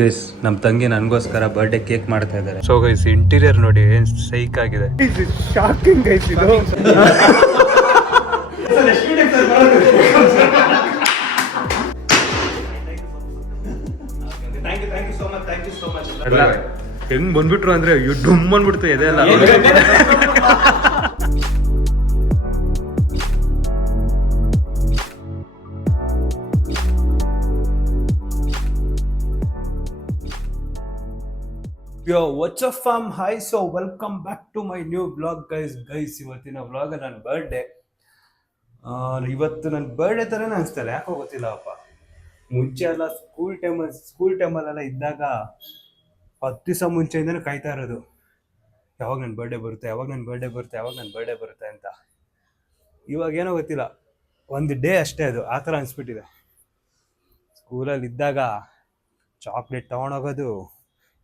Guys ನಮ್ಮ ತಂಗಿ ನನಗೋಸ್ಕರ ಬರ್ಡೇ ಕೇಕ್ ಮಾಡ್ತಾ ಇದ್ದಾರೆ. ಸೊ ಗೈಸ್ ಇಂಟೀರಿಯರ್ ನೋಡಿ ಏನ್ ಸೈಕ್ ಆಗಿದೆ. ಶಾಕಿಂಗ್ ಗೈಸ್ ಇದು. ಹೆಂಗ್ ಬಂದ್ಬಿಟ್ರು ಅಂದ್ರೆ ಡುಮ್ ಬಂದ್ಬಿಡ್ತು ಇದೆಲ್ಲ. Yo, what's up fam? Hi, so welcome back to my new vlog guys. ಇವತ್ತಿನ ವ್ಲಾಗ್ ನನ್ನ ಬರ್ಡೇ. ಇವತ್ತು ನನ್ನ ಬರ್ಡೇ ಥರನೇ ಅನಿಸ್ತಾರೆ, ಯಾಕೋ ಗೊತ್ತಿಲ್ಲಪ್ಪ. ಮುಂಚೆ ಎಲ್ಲ ಸ್ಕೂಲ್ ಟೈಮಲ್ಲೆಲ್ಲ ಇದ್ದಾಗ 10 ದಿವಸ ಮುಂಚೆಯಿಂದನೂ ಕಾಯ್ತಾ ಇರೋದು, ಯಾವಾಗ ನನ್ನ ಬರ್ಡೇ ಬರುತ್ತೆ ಅಂತ. ಇವಾಗ ಏನೋ ಗೊತ್ತಿಲ್ಲ, ಒಂದು ಡೇ ಅಷ್ಟೇ ಅದು, ಆ ಥರ ಅನಿಸ್ಬಿಟ್ಟಿದೆ. ಸ್ಕೂಲಲ್ಲಿ ಇದ್ದಾಗ ಚಾಕ್ಲೇಟ್ ತೊಗೊಂಡೋಗೋದು,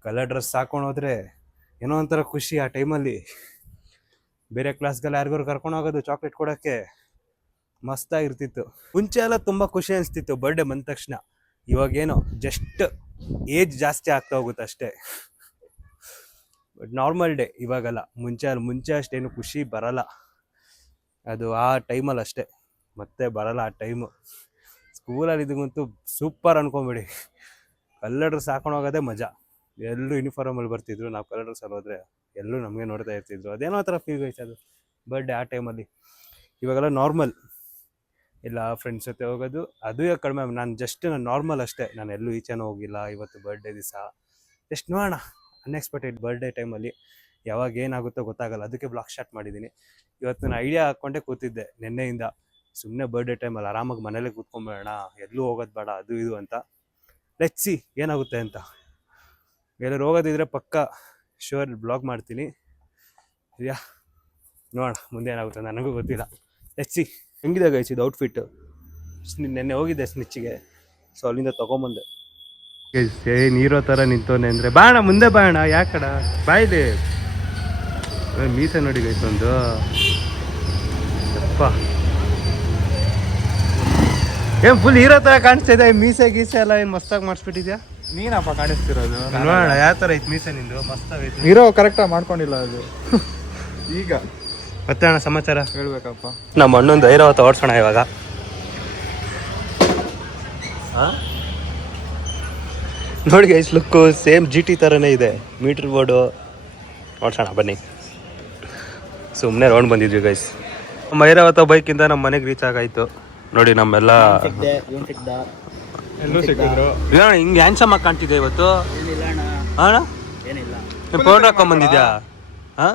ಕಲರ್ ಡ್ರೆಸ್ ಹಾಕೊಂಡು ಹೋದ್ರೆ ಏನೋ ಒಂಥರ ಖುಷಿ. ಆ ಟೈಮಲ್ಲಿ ಬೇರೆ ಕ್ಲಾಸ್ಗೆಲ್ಲ ಯಾರಿಗಾರು ಕರ್ಕೊಂಡು ಹೋಗೋದು ಚಾಕ್ಲೇಟ್ ಕೊಡೋಕ್ಕೆ ಮಸ್ತಾಗಿರ್ತಿತ್ತು. ಮುಂಚೆ ಎಲ್ಲ ತುಂಬ ಖುಷಿ ಅನಿಸ್ತಿತ್ತು ಬರ್ಡೇ ಬಂದ ತಕ್ಷಣ. ಇವಾಗೇನೋ ಜಸ್ಟ್ ಏಜ್ ಜಾಸ್ತಿ ಆಗ್ತಾ ಹೋಗುತ್ತೆ ಅಷ್ಟೇ. ಬಟ್ ನಾರ್ಮಲ್ ಡೇ ಇವಾಗಲ್ಲ, ಮುಂಚೆ ಅಷ್ಟೇನು ಖುಷಿ ಬರಲ್ಲ. ಅದು ಆ ಟೈಮಲ್ಲಿ ಅಷ್ಟೇ, ಮತ್ತೆ ಬರಲ್ಲ ಆ ಟೈಮು. ಸ್ಕೂಲಲ್ಲಿ ಇದಕ್ಕಂತೂ ಸೂಪರ್ ಅನ್ಕೊಂಬಿಡಿ. ಕಲರ್ ಡ್ರೆಸ್ ಹಾಕೊಂಡು ಹೋಗೋದೇ ಮಜಾ. ಎಲ್ಲರೂ ಯೂನಿಫಾರ್ಮಲ್ಲಿ ಬರ್ತಿದ್ರು, ನಾವು ಕಲರ್ ಡ್ರೆಸ್ಸಲ್ಲಿ ಹೋದರೆ ಎಲ್ಲರೂ ನಮಗೆ ನೋಡ್ತಾ ಇರ್ತಿದ್ರು. ಅದೇನೋ ಥರ ಫೀಲ್ ಆಯ್ತು ಅದು ಬರ್ಡೇ ಆ ಟೈಮಲ್ಲಿ. ಇವಾಗೆಲ್ಲ ನಾರ್ಮಲ್, ಇಲ್ಲ ಫ್ರೆಂಡ್ಸ್ ಜೊತೆ ಹೋಗೋದು ಅದು ಕಡಿಮೆ. ನಾನು ನಾರ್ಮಲ್ ಅಷ್ಟೇ, ನಾನು ಎಲ್ಲೂ ಈಚೆನೂ ಹೋಗಿಲ್ಲ ಇವತ್ತು ಬರ್ಡೇ ದಿವಸ. ಜಸ್ಟ್ ನೋಡೋಣ, ಅನ್ಎಕ್ಸ್ಪೆಕ್ಟೆಡ್ ಬರ್ಡೇ ಟೈಮಲ್ಲಿ ಯಾವಾಗ ಏನಾಗುತ್ತೋ ಗೊತ್ತಾಗಲ್ಲ. ಅದಕ್ಕೆ ಬ್ಲಾಗ್ ಸ್ಟಾರ್ಟ್ ಮಾಡಿದ್ದೀನಿ. ಇವತ್ತು ನಾನು ಐಡಿಯಾ ಹಾಕ್ಕೊಂಡೇ ಕೂತಿದ್ದೆ ನಿನ್ನೆಯಿಂದ, ಸುಮ್ಮನೆ ಬರ್ಡೇ ಟೈಮಲ್ಲಿ ಆರಾಮಾಗಿ ಮನೇಲೇ ಕೂತ್ಕೊಂಬೇಡ, ಎಲ್ಲೂ ಹೋಗೋದು ಬೇಡ ಅದು ಇದು ಅಂತ. ಲೆಟ್ಸ್ ಸಿ ಏನಾಗುತ್ತೆ ಅಂತ. ಎಲ್ಲರೂ ಹೋಗೋದಿದ್ರೆ ಪಕ್ಕ ಶೋರ್ ಬ್ಲಾಗ್ ಮಾಡ್ತೀನಿ. ಯಾ ನೋಡೋಣ ಮುಂದೆ ಏನಾಗುತ್ತೆ, ನನಗೂ ಗೊತ್ತಿಲ್ಲ. Let's see. ಹೆಂಗಿದೆ ಗೈಸ್ ಇದು ಔಟ್ಫಿಟ್ಟು? ನೆನ್ನೆ ಹೋಗಿದ್ದೆ ಸ್ನಿಚ್ಚಿಗೆ, ಸೊ ಅಲ್ಲಿಂದ ತೊಗೊಂಬಂದೆ. ನೀರೋ ಥರ ನಿಂತೋನೆ ಅಂದರೆ ಬಾಣ ಮುಂದೆ ಬಾಣ, ಯಾಕಡ ಬಾಯ್ಲಿ ಮೀಸೆ ನೋಡಿ ಗೈಸ್ ಒಂದು ಅಪ್ಪ, ಏನು ಫುಲ್ ಹೀರೋ ಥರ ಕಾಣಿಸ್ತಾ ಇದೆ. ಮೀಸೆ ಗೀಸೆ ಎಲ್ಲ ಏನು ಮಸ್ತಾಗಿ ಮಾಡಿಸ್ಬಿಟ್ಟಿದ್ಯಾ ನೀನಪ್ಪ ಕಾಣಿಸ್ತಿರೋದು. ನೋಡೋಣ ಯಾವ ಥರ ಐತೆ ಮೀಸೆ ನಿಂದು, ಮಸ್ತಾಗೈತೆ. ಹೀರೋ ಕರೆಕ್ಟಾಗಿ ಮಾಡ್ಕೊಂಡಿಲ್ಲ ಅದು. ಈಗ ಮತ್ತೆ ಅಣ್ಣ ಸಮಾಚಾರ ಹೇಳ್ಬೇಕಪ್ಪ. ನಮ್ಮ ಅಣ್ಣೊಂದು ಐರಾವತ ಓಡಿಸೋಣ ಇವಾಗ. ನೋಡಿ ಗೈಸ್ ಲುಕ್ಕು ಸೇಮ್ GT ಥರನೇ ಇದೆ, ಮೀಟ್ರ್ ಬೋರ್ಡು. ಓಡಿಸೋಣ ಬನ್ನಿ. ಸುಮ್ಮನೆ ರೌಂಡ್ ಬಂದಿದ್ವಿ ಗೈಸ್. ನಮ್ಮ ಐರಾವತ ಬೈಕಿಂದ ನಮ್ಮ ಮನೆಗೆ ರೀಚ್ ಆಗಾಯ್ತು. ನೋಡಿ ನಮ್ಮೆಲ್ಲ ಎಲ್ಲೂ ಸಿಕ್ಕಿದ್ರು. ಹಿಂಗೆ ಹ್ಯಾಂಡ್ಸಮ್ ಆಗಿ ಕಾಣ್ತಿದ್ದೆ ಇವತ್ತು. ಅಣ್ಣ ಫೋನ್ ಹಾಕೊಂಬಂದಿದ್ಯಾ? ಹಾಂ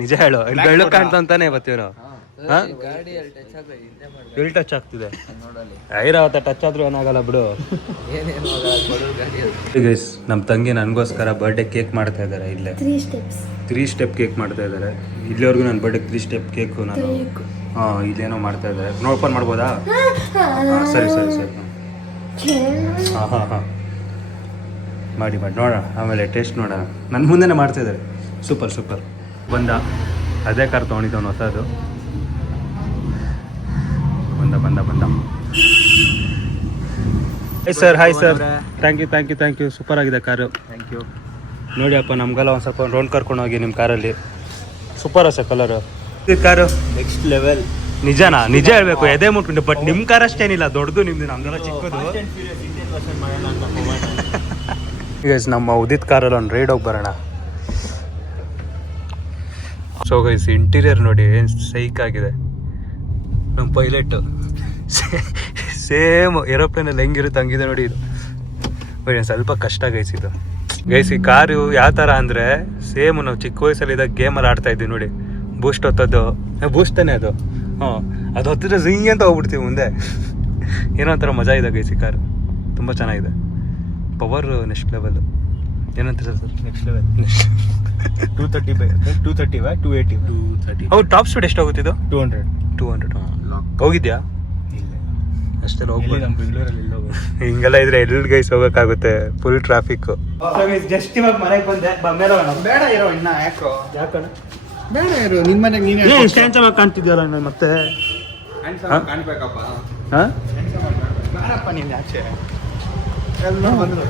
ನಿಜ ಹೇಳು, ಇಲ್ಲಿ ಬೆಳ್ಳು ಕಾಣ್ತಂತಾನೆ ಇವತ್ತೇನು. ಹಾಂ ಎಲ್ಲಿ ಟಚ್ ಆಗ್ತಿದೆ? ಐರಾವತ ಟಚ್ ಆದ್ರೂ ಏನಾಗಲ್ಲ ಬಿಡು. ಗೈಸ್ ನಮ್ಮ ತಂಗಿ ನನಗೋಸ್ಕರ ಬರ್ಡೇ ಕೇಕ್ ಮಾಡ್ತಾ ಇದ್ದಾರೆ. ಇಲ್ಲೇ 3 ಸ್ಟೆಪ್ ಕೇಕ್ ಮಾಡ್ತಾ ಇದ್ದಾರೆ. ಇಲ್ಲಿವರೆಗೂ ನನ್ನ ಬರ್ಡೇ 3 ಸ್ಟೆಪ್ ಕೇಕು ನಾನು ಇಲ್ಲೇನೋ ಮಾಡ್ತಾ ಇದ್ದಾರೆ. ಓಪನ್ ಮಾಡ್ಬೋದಾ? ಸರಿ ಹಾಂ ಮಾಡಿ ನೋಡೋಣ, ಆಮೇಲೆ ಟೇಸ್ಟ್ ನೋಡೋಣ. ನನ್ನ ಮುಂದೆನೇ ಮಾಡ್ತಾಯಿದ್ದಾರೆ. ಸೂಪರ್ ಬಂದ ಅದೇ ಕಾರ್ ತೊಗೊಂಡಿದ್ದವನು ಹೊಸದು. ಬಂದ hi sir thank you super ಆಗಿದೆ ಕಾರು. Thank you. ನೋಡಿ ಅಪ್ಪ, ನಮಗೆಲ್ಲ ಒಂದು ಸ್ವಲ್ಪ ರೌಂಡ್ ಕರ್ಕೊಂಡು ಹೋಗಿ ನಿಮ್ಮ ಕಾರಲ್ಲಿ. ಸೂಪರ್ ಸರ್ ಕಲರು ಈ ಕಾರು ನೆಕ್ಸ್ಟ್ ಲೆವೆಲ್. ನಿಜ ಹೇಳ್ಬೇಕು, ಎದೆ ಮುಟ್ಕೊಂಡು. ಬಟ್ ನಿಮ್ಮ ಕಾರ್ ಅಷ್ಟೇನಿಲ್ಲ ದೊಡ್ಡದು, ನಿಮ್ದು ನಮ್ದೆಲ್ಲ ಚಿಕ್ಕದು. ಗೈಸ್ ನಮ್ಮ ಉದಿತ್ ಕಾರಲ್ಲಿ ಒಂದು ರೈಡ್ ಹೋಗಿ ಬರೋಣ. ಸೊ ಗೈಸ್ ಇಂಟೀರಿಯರ್ ನೋಡಿ ಏನು ಸೈಕ್ ಆಗಿದೆ. ನಮ್ಮ ಪೈಲಟ್ ಸೇಮ್ ಏರೋಪ್ಲೇನಲ್ಲಿ ಹೆಂಗಿರುತ್ತೆ ಹಂಗಿದೆ ನೋಡಿ ಇದು. ಬಟ್ ಸ್ವಲ್ಪ ಕಷ್ಟ ಗೈಸ್ ಇದು. ಗೈಸ್ ಈ ಕಾರು ಯಾವ ಥರ ಅಂದರೆ ಸೇಮ್ ನಾವು ಚಿಕ್ಕ ವಯಸ್ಸಲ್ಲಿದ್ದಾಗ ಗೇಮಲ್ಲಿ ಆಡ್ತಾ ಇದ್ವಿ ನೋಡಿ. ಬೂಸ್ಟ್ ಹೊತ್ತದ್ದು, ಬೂಸ್ಟ್ ತಾನೆ ಅದು. ಅದು ಹೊತ್ತಿದ್ರೆ ಝಿಂಗ್ ಅಂತ ಹೋಗ್ಬಿಡ್ತೀವಿ ಮುಂದೆ. ಏನೋ ಒಂಥರ ಮಜಾ ಇದೆ ಗೈಸ್ ಈ ಕಾರು, ತುಂಬ ಚೆನ್ನಾಗಿದೆ. Power next level. ಏನಂತೀರ ಸರ್? Next level. 230 ಹೌದು. ಟಾಪ್ ಸ್ಪೀಡ್ ಎಷ್ಟು ಹೋಗುತ್ತಿದ್ದು? 200. ಹೋಗಿದ್ಯಾ? ಅಷ್ಟೆಲ್ಲ ಹೋಗ್ಬೋದು. ನಮ್ಮ ಬೆಂಗಳೂರಲ್ಲಿ ಹಿಂಗೆಲ್ಲ ಇದ್ರೆ ಎಲ್ಲಿ ಗೈಸ್ ಹೋಗೋಕ್ಕಾಗುತ್ತೆ, ಫುಲ್ ಟ್ರಾಫಿಕ್. ಜಸ್ಟ್ ಇವಾಗ ಮನೆಗೆ ಬಂದೆ. ಬೇಡ ಇರೋ ಇನ್ನ ಯಾಕಣ ಬೇಡ ಇರು, ನಿನ್ನ ಮನೆಗೆ ನೀನೇ ಇಷ್ಟ ಹ್ಯಾಂಡ್ಸಮ್ ಕಾಣ್ತಿದ್ಯಲ್ಲ ಮತ್ತೆ. ಕಾಣ್ಬೇಕಪ್ಪ. ಹಾಂ ಬೇಡಪ್ಪ ನೀನು ಆಚೆ ಎಲ್ಲ ಬಂದರು.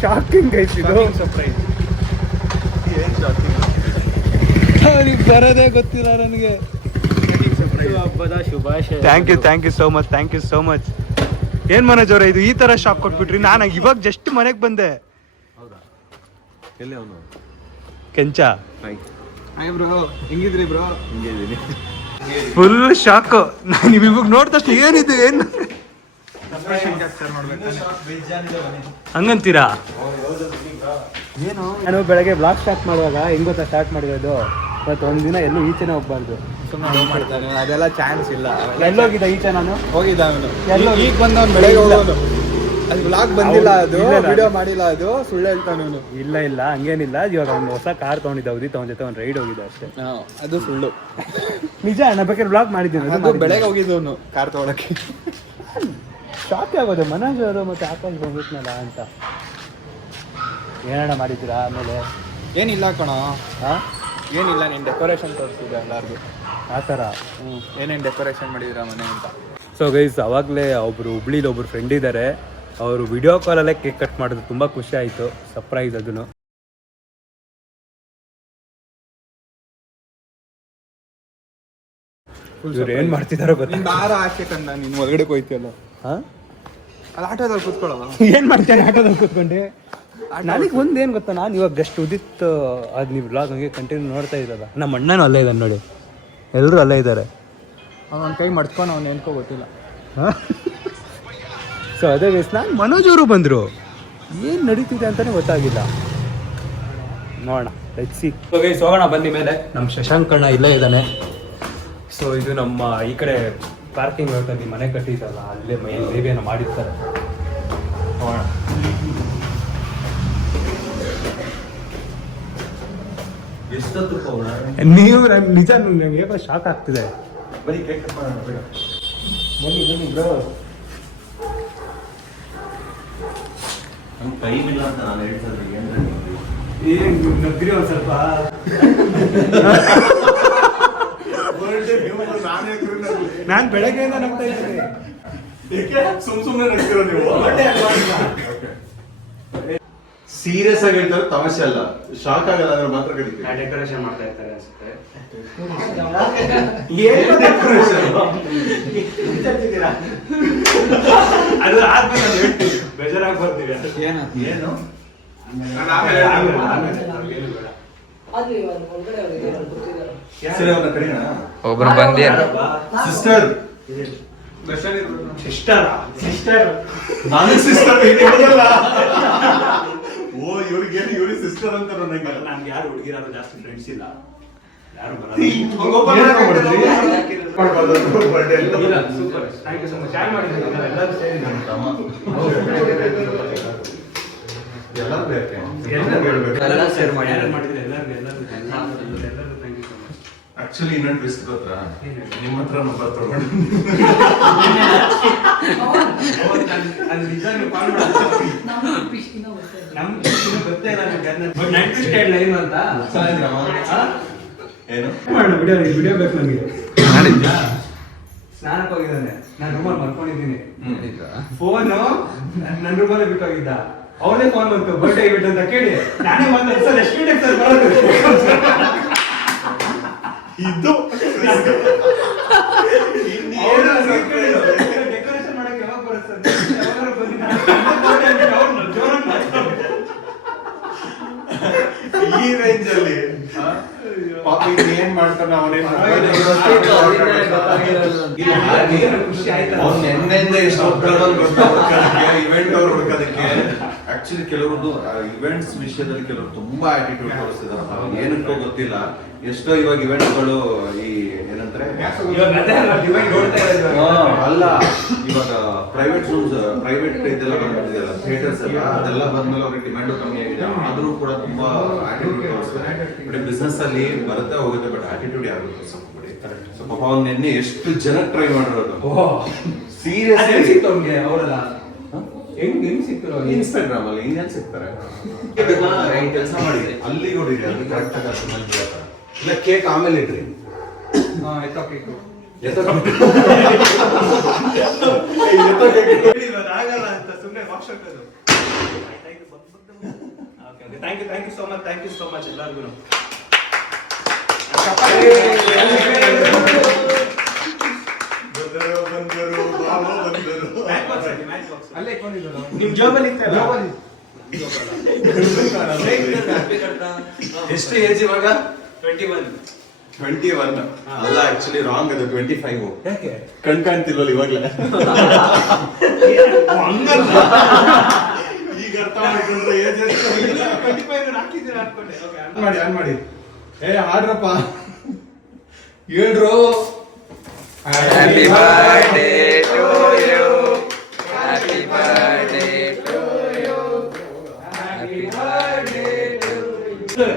ಶಾಕಿಂಗ್ ಗೈಸ್ ಇದು. ಸರ್ಪ್ರೈಸ್. ಅವ್ನಿಗೆ ಬರೋದೇ ಗೊತ್ತಿಲ್ಲ ನನಗೆ. ಹಬ್ಬದ ಶುಭಾಶಯ. Thank you so much. ಏನ್ ಮನೋಜ್ ಅವರೇ ಇದು ಈ ತರ ಶಾಕ್ ಕೊಟ್ಬಿಟ್ರಿ. ನಾನು ಇವಾಗ ಜಸ್ಟ್ ಮನೆಗೆ ಬಂದೆ. ಎಲ್ಲಿ ಅವನು ಕೆಂಚ ಹಾಯ್ ಬ್ರೋ, ಹೆಂಗಿದ್ರಿ ಬ್ರೋ? ಹಿಂಗಿದ್ದೀನಿ. Full shock. ನಾನು ಇವಾಗ ನೋಡಿದ ತಕ್ಷಣ ಏನಿದೆ ಏನು ಹಂಗಂತೀರಾ? ಏನು ನಾನು ಬೆಳಗ್ಗೆ ಬ್ಲಾಗ್ ಸ್ಟಾರ್ಟ್ ಮಾಡುವಾಗ ಹೆಂಗ್ ಗೊತ್ತಾ ಸ್ಟಾರ್ಟ್ ಮಾಡಿರೋದು, ಇವತ್ತು ಒಂದಿನ ಎಲ್ಲೂ ಈಚೆನೆ ಹೋಗ್ಬಾರ್ದು. ಮಾಡ್ತಾನೆ ಅದೆಲ್ಲ ಚಾನ್ಸ್ ಇಲ್ಲ. ಎಲ್ಲೋಗಿದ್ದ ಈಚೆ ನಾನು? ಹೋಗಿದ್ದ ಅವನು. ಎಲ್ಲೋ ಈಗ ಬಂದವನು ಬೆಳಗ್ಗೆ ಹೋಗೋನು. ಅದು ವ್ಲಾಗ್ ಬಂದಿಲ್ಲ, ಅದು ಇಲ್ಲ, ವಿಡಿಯೋ ಮಾಡಿಲ್ಲ, ಅದು ಸುಳ್ಳು ಹೇಳ್ತಾನೆ ಅವನು. ಇಲ್ಲ ಹಂಗೇನಿಲ್ಲ. ಇವಾಗ ಒಂದು ಹೊಸ ಕಾರ್ ತಗೊಂಡಿದ್ದ ಉದಿತ್ ಅವನ ಜೊತೆ ಒಂದು ರೈಡ್ ಹೋಗಿದ್ದ ಅಷ್ಟೇ. ಅದು ಸುಳ್ಳು. ನಿಜ, ನಾ ಬೇಕಾದ್ರೆ ಬ್ಲಾಗ್ ಮಾಡಿದ್ದೀನಿ. ಅದು ಬೆಳಗ್ಗೆ ಹೋಗಿದ್ದವನು ಕಾರ್ ತಗೊಳಕ್ಕೆ. ಶಾಕ್ ಆಗೋದು ಮನೋಜ್ ಅವರು ಮತ್ತೆ ಆಕಾಶ್ ಬಂದ್ಬಿಟ್ನಲ್ಲ ಅಂತ. ಏನಣ್ಣ ಮಾಡಿದ್ದೀರಾ ಆಮೇಲೆ? ಏನಿಲ್ಲ ಕಣ, ಹಾಂ ಏನಿಲ್ಲ, ನೀನು ಡೆಕೋರೇಷನ್ ತೋರಿಸಿದ್ದೆ ಎಲ್ಲರಿಗೂ ಆ ಥರ. ಏನೇನು ಡೆಕೋರೇಷನ್ ಮಾಡಿದಿರಾ ಮನೆ ಅಂತ. ಸೊ ಗೈಸ್, ಅವಾಗಲೇ ಒಬ್ಬರು ಹುಬ್ಳಿಲಿ ಒಬ್ಬರು ಫ್ರೆಂಡ್ ಇದ್ದಾರೆ. ಅವರು ವಿಡಿಯೋ ಕಾಲಲ್ಲೇ ಕೇಕ್ ಕಟ್ ಮಾಡೋದು ತುಂಬ ಖುಷಿ ಆಯಿತು. ಸರ್ಪ್ರೈಸ್ ಅದನ್ನು. ಇವ್ರು ಏನು ಮಾಡ್ತಿದಾರೋ ಗೊತ್ತಾ? ಬಾರ ಆಚೆ ಕಂದ, ನೀನು ಒಳಗಡೆ ಹೋಯ್ತಿಯಲ್ಲ. ಹಾಂ, ಅಲ್ಲಿ ಆಟೋದಲ್ಲಿ ಕೂತ್ಕೊಳ್ಳೋ. ಏನು ಮಾಡ್ತೇನೆ ಆಟೋದಲ್ಲಿ ಕೂತ್ಕೊಂಡು? ನನಗೆ ಒಂದೇನು ಗೊತ್ತಾ, ನಾನು ಇವಾಗ ಜಸ್ಟ್ ಉದಿತ್ ಅದು ನೀವು ಬ್ಲಾಗ್ ಹಂಗೆ ಕಂಟಿನ್ಯೂ ನೋಡ್ತಾ ಇದ್ದಲ್ಲ. ನಮ್ಮ ಅಣ್ಣನೂ ಅಲ್ಲೇ ಇದ್ದಾನೆ ನೋಡಿ, ಎಲ್ಲರೂ ಅಲ್ಲೇ ಇದ್ದಾರೆ. ಅವನ ಕೈ ಮಡ್ಸ್ಕೊಂಡು ಅವ್ನು ಏನ್ಕೋ ಗೊತ್ತಿಲ್ಲ. ಹಾಂ, ಸೊ ಅದೇ ಗೈಸ್, ನಾನು ಮನೋಜ್ ಅವರು ಬಂದರು. ಏನು ನಡೀತಿದೆ ಅಂತಲೇ ಗೊತ್ತಾಗಿಲ್ಲ. ನೋಡೋಣ, ಸಿ. ಸೊ ಗೈಸ್, ಹೋಗೋಣ ಬನ್ನಿ ಮೇಲೆ. ನಮ್ಮ ಶಶಾಂಕ್ ಅಣ್ಣ ಇಲ್ಲೇ ಇದ್ದಾನೆ. ಸೊ ಇದು ನಮ್ಮ ಈ ಕಡೆ ಪಾರ್ಕಿಂಗ್ ವ್ಯವಸ್ಥೆ ಮನೆ ಕಟ್ಟಿದ್ದಲ್ಲ, ಅಲ್ಲೇ ಮೇಬಿಯನ್ನು ಮಾಡಿರ್ತಾರೆ. ನೋಡೋಣ. ನೀವು ನಿಜ ನನಗೆ ಯಾಕೋ ಶಾಕ್ ಆಗ್ತಿದೆ. ಬರೀ ಕೇಕ್ ಕಟ್ ಮಾಡೋಣ ಬೇಡ. ಬನ್ನಿ ಬ್ರೋ. ನಮ್ಗೆ ಟೈಮ್ ಇಲ್ಲ ಅಂತ ನಾನು ಹೇಳ್ತಾರೆ. ಏನು ನಗ್ರಿ ಒಂದು ಸ್ವಲ್ಪ. ನಾನು ಬೆಳಗ್ಗೆಯಿಂದ ನಗ್ತಾ ಇದ್ದೀನಿ. ಸುಮ್ಮನೆ ನಗ್ತಿರೋ ನೀವು. ಸೀರಿಯಸ್ ಆಗಿ ಹೇಳ್ತಾರೆ, ತಮಾಷೆ ಅಲ್ಲ. ಶಾಕ್ ಆಗಲ್ಲ ಅಂದ್ರೆ ಮಾತ್ರ ಕರೀತೀವಿ. ಡೆಕೋರೇಷನ್ ಮಾಡ್ತಾ ಇರ್ತಾರೆ ಅನ್ಸುತ್ತೆ. ಅದು ಆದ್ಮೇಲೆ ನಾನು ಹೇಳ್ತೀನಿ, ಬೇಜಾರಾಗಿ ಬರ್ತೀವಿ. ಏನು ಸರಿ, ಅವನ ಕರೀನಾ? ಒಬ್ರು ಬಂದಿರ ಸಿಸ್ಟರ್ ಸಿಸ್ಟರ್ ನಾನು ಸಿಸ್ಟರ್ ಓ, ಇವ್ರಿಗೆ ಸಿಸ್ಟರ್ ಅಂತ ನನಗೆ. ನನ್ಗೆ ಯಾರು ಹುಡುಗಿರಾರು ಜಾಸ್ತಿ ಫ್ರೆಂಡ್ಸ್ ಇಲ್ಲ, ಯಾರು ಬರಲ್ಲ. Super, thank you so much. ಯಾರು ಮಾಡಿದ್ದೀವಿ ಎಲ್ಲರೂ ಸೇರಿ ನಮ್ಮ ತಮ್ಮ ಎಲ್ಲ ಸೇರ್ ಮಾಡಿ ಮಾಡಿದ್ರೆ ಎಲ್ಲರಿಗೂ thank you so much. Actually ಇನ್ನೊಂದು ರಿಸ್ಕ್ ಗೊತ್ತಾ, ನಿಮ್ಮ ಹತ್ರ ನಂಬರ್ ತಗೊಂಡು ಅದು ನಿಜ. ನೀವು ಕಾಲ್ ಮಾಡಿ ನಮ್ಗೆ ಗೊತ್ತೇ ಇಲ್ಲ ಬಟ್ ನೈಟ್ ಸ್ಟೈಲ್ ಲೈವ್ ಅಂತ ಏನು ಮಾಡೋಣ. ವಿಡಿಯೋ ಬೇಕು ನನಗೆ. ಸ್ನಾನಕ್ಕೆ ಹೋಗಿದ್ದಾನೆ, ನಾನು ರೂಮಲ್ಲಿ ಮಲ್ಕೊಂಡಿದ್ದೀನಿ. ಫೋನು ನನ್ನ ರೂಮಲ್ಲೇ ಬಿಟ್ಟು ಹೋಗಿದ್ದ. ಅವಳೇ ಫೋನ್ ಬಂತು, ಬರ್ಡೇ ಇವೆಂಟ್ ಅಂತ ಕೇಳಿ ನಾನೇ ಬಂದ ಸರ್ ಎಷ್ಟು ಗಂಟೆಗೆ ಸರ್ ಬರೋದು? ಇದು ಡೆಕೋರೇಷನ್ ಮಾಡಕ್ಕೆ ಯಾವಾಗ ಬರುತ್ತೆ ಸರ್? ಯಾವಾಗಾದ್ರೂ ಬಂದು ಈ ರೇಂಜ್ ಅಲ್ಲಿ ಪಾಪ ಏನ್ ಮಾಡ್ತಾನೆ ಅವನೇನ್ ಖುಷಿ ಆಯ್ತಾ? ನೆನ್ನೆಯಿಂದ ಎಷ್ಟು ಇವೆಂಟ್ ಅವ್ರು ಅದಕ್ಕೆ. ಆಕ್ಚುಲಿ ಕೆಲವ್ರದ್ದು ಇವೆಂಟ್ಸ್ ವಿಷಯದಲ್ಲಿ ಕೆಲವರು ತುಂಬಾ ಆಟಿಟ್ಯೂಡ್ ತೋರಿಸ್ತಿದ್ದಾರೆ. ಏನಕ್ಕೋ ಗೊತ್ತಿಲ್ಲ. ಎಷ್ಟೋ ಇವಾಗ ಇವೆಂಟ್ಗಳು ಈ ಏನಂದ್ರೆ ಅಲ್ಲ, ಇವಾಗ ಪ್ರೈವೇಟ್ ರೂಮ್ಸ್, ಪ್ರೈವೇಟ್ ಇದೆಲ್ಲ ಬಂದಿದೆಯಲ್ಲ, ಥಿಯೇಟರ್ಸ್ ಎಲ್ಲ, ಅದೆಲ್ಲ ಬಂದ್ಮೇಲೆ ಅವ್ರಿಗೆ ಡಿಮ್ಯಾಂಡು ಕಮ್ಮಿ ಆಗಿದೆ. ಆದ್ರೂ ಕೂಡ ತುಂಬಾ ಆಟಿಟ್ಯೂಡ್ ತೋರಿಸ್ತಾರೆ. ಬಟ್ ಬಿಸ್ನೆಸ್ ಅಲ್ಲಿ ಬರುತ್ತೆ ಹೋಗುತ್ತೆ, ಬಟ್ ಆಟಿಟ್ಯೂಡ್ ಯಾರು ತೋರಿಸ್ಬಿಡಿ. ಸೊ ಪಾಪ ಅವ್ನು ನಿನ್ನೆ ಎಷ್ಟು ಜನ ಟ್ರೈ ಮಾಡಿರೋದು. ಸೀರಿಯಸ್ ಅವ್ನಿಗೆ ಅವರಲ್ಲ ಹೆಂಗ್ ಸಿಕ್ತು? ಇನ್ಸ್ಟಾಗ್ರಾಮ್ ಅಲ್ಲಿ ಇನ್ನೇನ್ ಸಿಗ್ತಾರೆ. ಕೆಲಸ ಮಾಡಿದೆ ಅಲ್ಲಿಗೆ ಹೊಡಿರಿ, ಅಲ್ಲಿ ಕರೆಕ್ಟ್ ಆಗಿ ಇಲ್ಲ. ಕೇಕ್ ಆಮೇಲೆ ಇಡ್ರಿ. ಆಗಲ್ಲ ಅಂತ ಸುಮ್ಮನೆ ಥ್ಯಾಂಕ್ ಯು ಸೋ ಮಚ್ ಎಲ್ಲರಿಗೂ. ಅಲ್ಲೇ ಇಟ್ಕೊಂಡಿದ್ದಲ್ಲ ನಿಮ್ ಜಾಬಲ್ಲಿ ಇತ್ತಲ್ಲ? ಎಷ್ಟು ಏಜ್ ಇವಾಗ? 21 ಅಲ್ಲ, ಆಕ್ಚುಲಿ ರಾಂಗ್ ಅದು 25. ಯಾಕೆ? ಕಣ್ ಕಾಣ್ತಿಲ್ವಲ್ಲ ಇವಾಗ್ಲೇ. ಈಗ ಅರ್ಥ ಮಾಡ್ಕೊಂಡ್ರೆ ಏಜ್ ಎಷ್ಟು? 25 ಹಾಕಿದ್ದೀರಾ ಅನ್ಕೊಂಡೆ. Okay, ಆನ್ ಮಾಡಿ ಹಾಡ್ರಪ್ಪ ಹೇಳ್ರು. Happy birthday to you. Happy birthday to you. Happy birthday to you.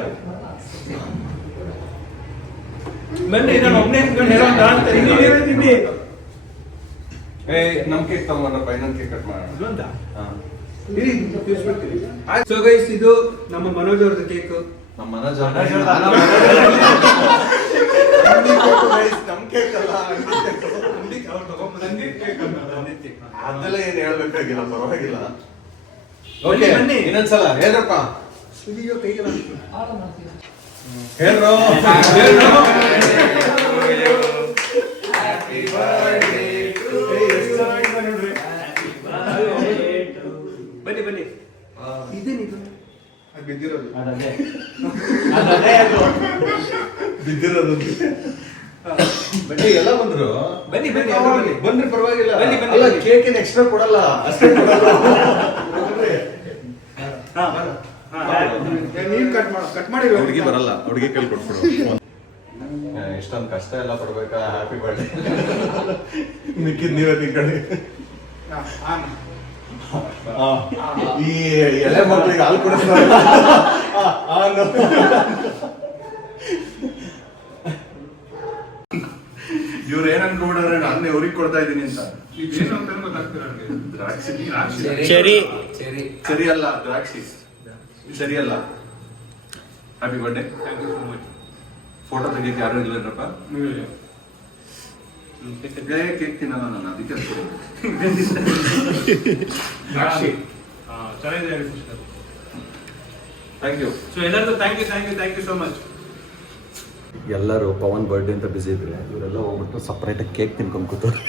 ಬನ್ನಿ, ನಾನು ಒಬ್ಬನೇ ನಿಂತ್ಕೊಂಡು ಹೇಳೋಣ ಅಂತ. ತಿಂಡಿ ನಮ್ ಕೇಕ್ ತಗೊಂಡ್ರಪ್ಪ, ಇನ್ನೊಂದು ಕೇಕ್ ಕಟ್ ಮಾಡೋಣ. ಇದೊಂದಾ? ಹಾ. ಸೊ ಗೈಸ್, ಇದು ನಮ್ಮ ಮನೋಜ್ ಅವ್ರದ್ದು ಕೇಕ್. ನಮ್ಮ ಮನೋಜ್ ನಮ್ ಕೇಕ್ ಅಲ್ಲ, ಅದೆಲ್ಲ ಏನ್ ಹೇಳ್ಬೇಕಾಗಿಲ್ಲ, ಪರವಾಗಿಲ್ಲ. ಓಕೆ, ಬನ್ನಿ. ಇನ್ನೊಂದ್ಸಲ ಹೇಳ್ರಪ್ಪ. ಹೇಳ್ರು. ಬನ್ನಿ ಬನ್ನಿ. ಇದೇನಿದು? ಬಿದ್ದಿರೋದು ಬನ್ನಿ, ಎಲ್ಲ ಬಂದ್ರು. ಬನ್ನಿ ಬನ್ನಿ ಎಲ್ಲರೂ ಬನ್ನಿ. ಬನ್ರಿ, ಪರವಾಗಿಲ್ಲ. ಬನ್ನಿ, ಬನ್ನಿ. ಅಲ್ಲ, ಕೇಕ್ ಏನ್ ಎಕ್ಸ್ಟ್ರಾ ಕೊಡಲ್ಲ, ಅಷ್ಟೇ ಕೊಡಲ್ಲ. ನೀನ್ ಕಟ್ ಮಾಡಿ ಹುಡುಗಿ ಬರಲ್ಲ, ಹುಡುಗಿ ಕೈಲಿ ಕೊಟ್ಬಿಡು. ಇಷ್ಟೊಂದು ಕಷ್ಟ ಎಲ್ಲ ಪಡ್ಬೇಕಾ? Happy birthday. ಮಿಕ್ಕಿದ್ ನೀವೇ ತಿಳ್ಕೊಳ್ಳಿ. ಈ ಎಳೆ ಮಕ್ಕಳಿಗೆ ಹಾಲು ಕೊಡಿಸ್ತಾರೆ. ಇವ್ರು ಏನ್ ಅನ್ಕೊಂಡ್ರೆ ನಾನೇ ಅವ್ರಿಗೆ ಕೊಡ್ತಾ ಇದ್ದೀನಿ ಅಂತ. ಏನು ಅಂತ ಗೊತ್ತಾಗ್ತಿಲ್ಲ ನನಗೆ. ದ್ರಾಕ್ಷಿ ಚೆರಿ. ಸರಿ ಅಲ್ಲ, ದ್ರಾಕ್ಷಿ ಸರಿ ಅಲ್ಲ. Happy birthday. Thank you so much. Photo ತೆಗಿಯಕ್ಕೆ ಯಾರು ಇಲ್ಲಪ್ಪ. ಕೇಕ್ ತಿನ್ನಲ್ಲ ನಾನು, ಅದಕ್ಕೆ ಚೆನ್ನಾಗಿದೆ. Thank you. ಸೊ ಎಲ್ಲರಿಗೂ ಥ್ಯಾಂಕ್ ಯು ಸೋ ಮಚ್. ಎಲ್ಲರೂ ಪವನ್ ಬರ್ಡೇ ಅಂತ ಬಿಸಿ ಇದ್ರೆ ಇವರೆಲ್ಲ ಹೋಗ್ಬಿಟ್ಟು ಸಪ್ರೇಟ್ ಕೇಕ್ ತಿನ್ಕೊಂಡ್ ಕೂತವ್ರು.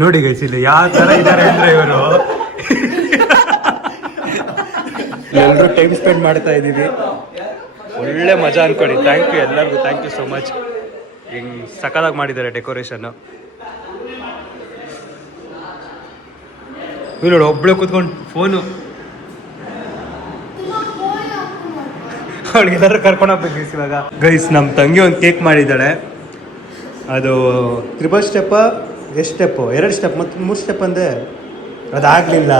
ನೋಡಿ ಗೈಸ್, ಇಲ್ಲಿ ಯಾವ ತರ ಇದ್ದಾರೆ ಅಂದ್ರೆ ಇವರು ಎಲ್ಲರೂ ಟೈಮ್ ಸ್ಪೆಂಡ್ ಮಾಡ್ತಾ ಇದ್ದೀವಿ. ಒಳ್ಳೆ ಮಜಾ ಅನ್ಕೊಳ್ಳಿ. ಥ್ಯಾಂಕ್ ಯು ಎಲ್ಲರಿಗೂ, ಥ್ಯಾಂಕ್ ಯು ಸೋ ಮಚ್. ಹಿಂಗ್ ಸಕ್ಕದಾಗಿ ಮಾಡಿದ್ದಾರೆ ಡೆಕೋರೇಷನ್. ನೋಡಿ ಒಬ್ಳೆ ಕೂತ್ಕೊಂಡು ಫೋನು. ಅವಳಿಗೆಲ್ಲರೂ ಕರ್ಕೊಂಡು ಹೋಗ್ಬೇಕು ಗೈಸ್ ಇವಾಗ. ಗೈಸ್, ನಮ್ಮ ತಂಗಿ ಒಂದು ಕೇಕ್ ಮಾಡಿದ್ದಾಳೆ. ಅದು 3 ಸ್ಟೆಪ್ಪ, ಎಷ್ಟು ಸ್ಟೆಪ್ಪು? 2 ಸ್ಟೆಪ್ ಮತ್ತು 3 ಸ್ಟೆಪ್ ಅಂದೆ, ಅದಾಗಲಿಲ್ಲ.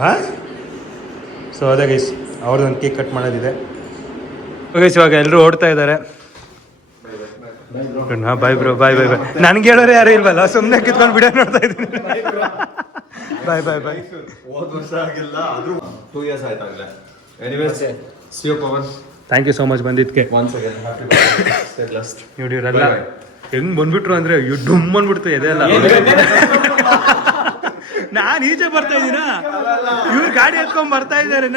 ಹಾಂ, ಸೊ ಅದೇ ಗೈಸ್, ಅವ್ರದ್ದೊಂದು ಕೇಕ್ ಕಟ್ ಮಾಡೋದಿದೆ. ಗೈಸ್, ಇವಾಗ ಎಲ್ಲರೂ ಓಡ್ತಾ ಇದ್ದಾರೆ. ಹಾಂ, ಬಾಯ್ ಬ್ರೋ, ಬಾಯ್ ಬಾಯ್ ಬಾಯ್. ನನಗೆ ಹೇಳೋರು ಯಾರು ಇಲ್ವಲ್ಲ, ಸುಮ್ಮನೆ ಕಿತ್ಕೊಂಡು ವಿಡಿಯೋ ನೋಡ್ತಾ ಇದ್ದೀನಿ. ಬಾಯ್ ಬಾಯ್ ಬಾಯ್. ಹೋದ ವರ್ಷ ಆಗಿಲ್ಲ, ಆದ್ರೂ 2 years ಆಯ್ತಾಗಲೇ. Anyways, see you Pavan. Thank you so much ಬಂದಿದ್ದಕ್ಕೆ. Once again happy birthday. Stay blessed. ಇವರೆಲ್ಲ ಹೆಂಗ್ ಬಂದ್ಬಿಟ್ರು ಅಂದ್ರೆ ಡುಮ್ ಬಂದ್ಬಿಡ್ತು ಎದೆಲ್ಲ. ನಾನು ಈಚೆ ಬರ್ತಾ ಇದ್ದೀನ, ಇವ್ರು ಗಾಡಿ ಎತ್ಕೊಂಡ್ ಬರ್ತಾ ಇದ್ದಾರೆ.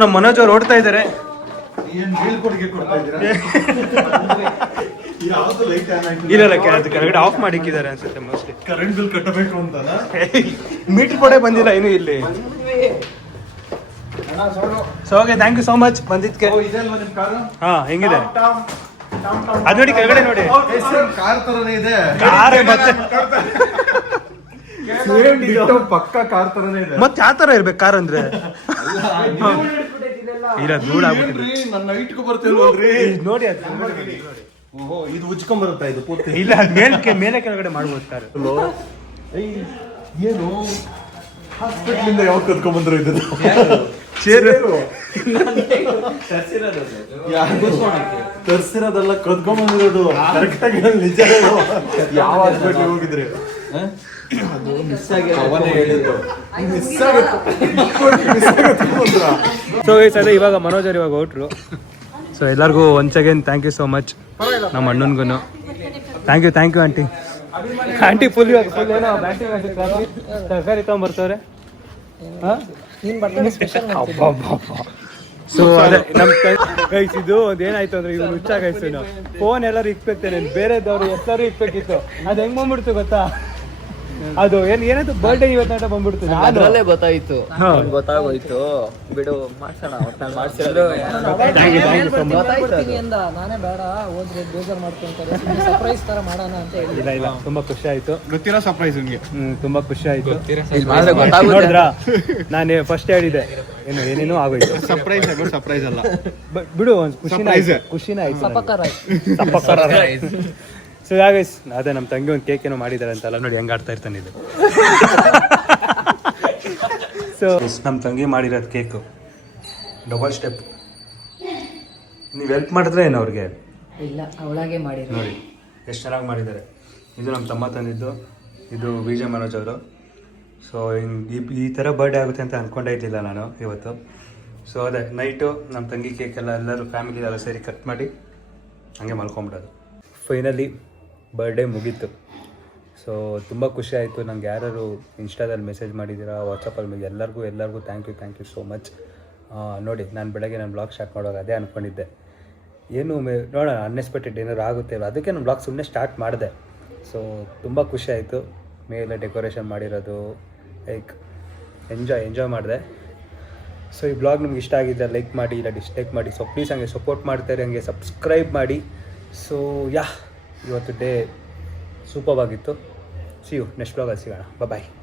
ನಮ್ಮ ಮನೋಜ್ ಅವ್ರು ಓಡ್ತಾ ಇದ್ದಾರೆ. ಏನ್ ಬೀಳ್ಕೊಡುಗೆ ಕೊಡ್ತಾ ಇದ್ದೀರಾ? ಯಾವ್ದು ಲೈಟ್ ಆನ್ ಆಯ್ತು? ಇಲ್ಲ, ಅದು ಕೆಳಗಡೆ ಆಫ್ ಮಾಡಿಕ್ಕಿದ್ದಾರೆ ಅನ್ಸುತ್ತೆ ಮೋಸ್ಟ್ಲಿ. ಕರೆಂಟ್ ಬಿಲ್ ಕಟ್ಟಬೇಕು ಅಂತನ? ಮೀಟರ್ ಕೊಡೇ ಬಂದಿಲ್ಲ ಇನ್ನು ಇಲ್ಲಿ. So okay, thank you so much ಬಂದಿದ್ದಕ್ಕೆ. ಇದೆ ಅಲ್ವಾ ನಿಮ್ ಕಾರು? ಹಾ, ಹೆಂಗಿದೆ ಅದು ನೋಡಿ, ಕೆಳಗಡೆ ನೋಡಿ. ಕಾರ್ ತರನೇ ಇದೆ. ಕಾರ್ ಮತ್ತೆ ಪಕ್ಕ ಕಾರ್ ತರನೇ ಇದೆ. ಮತ್ತೆ ಯಾವ ತರ ಇರ್ಬೇಕು ಕಾರ್ ಅಂದ್ರೆ? ಇಲ್ಲ, ಧೂಳ ಆಗ್ಬಿಟ್ಟಿದೆ. ಏನ್ರಿ, ನನ್ನ ಹೈಟ್ಗೂ ಬರ್ತಿಲ್ವಲ್ರಿ? ನೋಡಿ ಅದು. ಓಹೋ, ಇದು ಉಜ್ಕೊಂಡ್ ಬರುತ್ತಾ ಇದು ಪೂರ್ತಿ? ಇಲ್ಲ, ಮೇಲೆ ಕೆಳಗಡೆ ಮಾಡ್ಬೋದು ಕಾರ್. ಏನು ಹಾಸ್ಪಿಟಲ್ ಇಂದ ಯಾವಾಗ ಕರ್ಕೊಂಡ್ ಬಂದ್ರು ಇದನ್ನ? ತರ್ಸಿರೋದಲ್ಲ, ಕದ್ಕೊಂಡ್ ಬಂದಿರೋದು. ಕರೆಕ್ಟ್ ಆಗಿ ನಿಜ ಹೇಳು. ಯಾವ ಹಾಸ್ಪಿಟಲ್ ಹೋಗಿದ್ರಿ? ಅವನೇ ಹೇಳಿದ್ದು ಮಿಸ್ ಆಗುತ್ತೆ. ಸೊ ಅದೇ ಇವಾಗ ಮನೋಜ್ ಅವ್ರು ಇವಾಗ ಔಟ್ರು. ಸೊ ಎಲ್ಲರಿಗೂ once again thank you so much. ನಮ್ಮ ಅಣ್ಣನ್ಗೂ thank you aunty. Aunty full ಏನೋ ಬ್ಯಾಟಿಂಗ್ ತರಕಾರಿ ತಗೊಂಬರ್ತಾರೆ ಸೊ ಅದೇ ನಮ್ಮ ಗೈಸ್ ಇದು ಅದೇನಾಯ್ತು ಅಂದ್ರೆ ಇವ್ನು ಹುಚ್ಚ ಗೈಸ್ ಫೋನ್ ಎಲ್ಲರೂ ಇಕ್ಬೇಕ್ತೇನೆ ಬೇರೆದವ್ರು ಎಲ್ಲರೂ ಇಕ್ಬೇಕಿತ್ತು ಅದು ಹೆಂಗ್ ಬಂದ್ಬಿಡ್ತು ಗೊತ್ತಾ ಅದು ಏನಾಯ್ತು ಬರ್ಡೇ ಇವತ್ತು ಬಂದ್ಬಿಡ್ತು ಅದ್ರಲ್ಲೇ ಗೊತ್ತಾಯ್ತು ಗೊತ್ತಾಗೋಯ್ತು ಬಿಡು ಮಾಡ್ಸೋಣ ಒಟ್ನಲ್ಲಿ ಮಾಡ್ಸಿರೋದು ನಾನೇ ಬೇಡ ಹೋದ್ರೆ ಬೇಜಾರ್ ಮಾಡ್ಕೊಂತಾರೆ ಸರ್ಪ್ರೈಸ್ ತರ ಮಾಡೋಣ ಅಂತ ಹೇಳಿ ಇಲ್ಲ ತುಂಬಾ ಖುಷಿ ಆಯ್ತು ಗೊತ್ತಿರೋ ಸರ್ಪ್ರೈಸ್ ನಿಮ್ಗೆ ತುಂಬಾ ಖುಷಿ ಆಯ್ತು ಗೊತ್ತಾಗುತ್ತೆ ನೋಡಿದ್ರಾ ನಾನು ಫಸ್ಟ್ ಹೇಳಿದೆ ಏನೇನೋ ಆಗೋಯ್ತು ಸರ್ಪ್ರೈಸ್ ಅಲ್ಲ ಬಿಡು ಒಂದು ಖುಷಿನ ಆಯ್ತು ಸೊ ಗೈಸ್ ಅದೇ ನಮ್ಮ ತಂಗಿ ಒಂದು ಕೇಕ್ ಏನೋ ಮಾಡಿದ್ದಾರೆ ಅಂತಲ್ಲ ನೋಡಿ ಹೆಂಗೆ ಆಡ್ತಾ ಇರ್ತಾನೆ ಇದು ಸೊ ನಮ್ಮ ತಂಗಿ ಮಾಡಿರೋದು ಕೇಕು ಡಬಲ್ ಸ್ಟೆಪ್ ನೀವು ಹೆಲ್ಪ್ ಮಾಡಿದ್ರೆ ಏನು ಅವ್ರಿಗೆ ಇಲ್ಲ ಅವಳಾಗೆ ಮಾಡಿ ನೋಡಿ ಎಷ್ಟು ಚೆನ್ನಾಗಿ ಮಾಡಿದ್ದಾರೆ ಇದು ನಮ್ಮ ತಮ್ಮ ತಂದಿದ್ದು ಇದು ವಿಜಯ ಮನೋಜ್ ಅವರು ಸೊ ಈ ಥರ ಬರ್ಡೇ ಆಗುತ್ತೆ ಅಂತ ಅಂದ್ಕೊಂಡೇ ಇರಲಿಲ್ಲ ನಾನು ಇವತ್ತು ಸೊ ಅದೇ ನೈಟು ನಮ್ಮ ತಂಗಿ ಕೇಕೆಲ್ಲ ಎಲ್ಲರೂ ಫ್ಯಾಮಿಲಿ ಎಲ್ಲ ಸೇರಿ ಕಟ್ ಮಾಡಿ ಹಂಗೆ ಮಲ್ಕೊಂಬಿಡೋದು ಫೈನಲಿ ಬರ್ಡೇ ಮುಗೀತು ಸೊ ತುಂಬ ಖುಷಿ ಆಯಿತು ನಂಗೆ ಯಾರು ಇನ್ಸ್ಟಾದಲ್ಲಿ ಮೆಸೇಜ್ ಮಾಡಿದ್ದೀರಾ ವಾಟ್ಸಪ್ಪಲ್ಲಿ ಎಲ್ಲರಿಗೂ ಥ್ಯಾಂಕ್ ಯು ಸೋ ಮಚ್ ನೋಡಿ ನಾನು ಬೆಳಗ್ಗೆ ನಾನು ಬ್ಲಾಗ್ ಸ್ಟಾರ್ಟ್ ಮಾಡುವಾಗ ಅದೇ ಅಂದ್ಕೊಂಡಿದ್ದೆ ಏನು ನೋಡೋಣ ಅನ್ಎಕ್ಸ್ಪೆಕ್ಟೆಡ್ ಏನಾದ್ರು ಆಗುತ್ತೆ ಅದಕ್ಕೆ ನಾನು ಬ್ಲಾಗ್ ಸುಮ್ಮನೆ ಸ್ಟಾರ್ಟ್ ಮಾಡಿದೆ ಸೊ ತುಂಬ ಖುಷಿ ಆಯಿತು ಮೇಲೆ ಡೆಕೋರೇಷನ್ ಮಾಡಿರೋದು ಲೈಕ್ ಎಂಜಾಯ್ ಮಾಡಿದೆ ಸೊ ಈ ಬ್ಲಾಗ್ ನಿಮ್ಗೆ ಇಷ್ಟ ಆಗಿದ್ದರೆ ಲೈಕ್ ಮಾಡಿ ಇಲ್ಲ ಡಿಸ್ಲೈಕ್ ಮಾಡಿ ಸೊ ಪ್ಲೀಸ್ ಹಂಗೆ ಸಪೋರ್ಟ್ ಮಾಡ್ತಾರೆ ಹಂಗೆ ಸಬ್ಸ್ಕ್ರೈಬ್ ಮಾಡಿ ಸೊ ಇವತ್ತು ಡೇ ಸೂಪರ್ ಆಗಿತ್ತು ಸಿ ಯು ನೆಕ್ಸ್ಟ್ ಬ್ಲಾಗಲ್ಲಿ ಸಿಗೋಣ ಬಾಯ್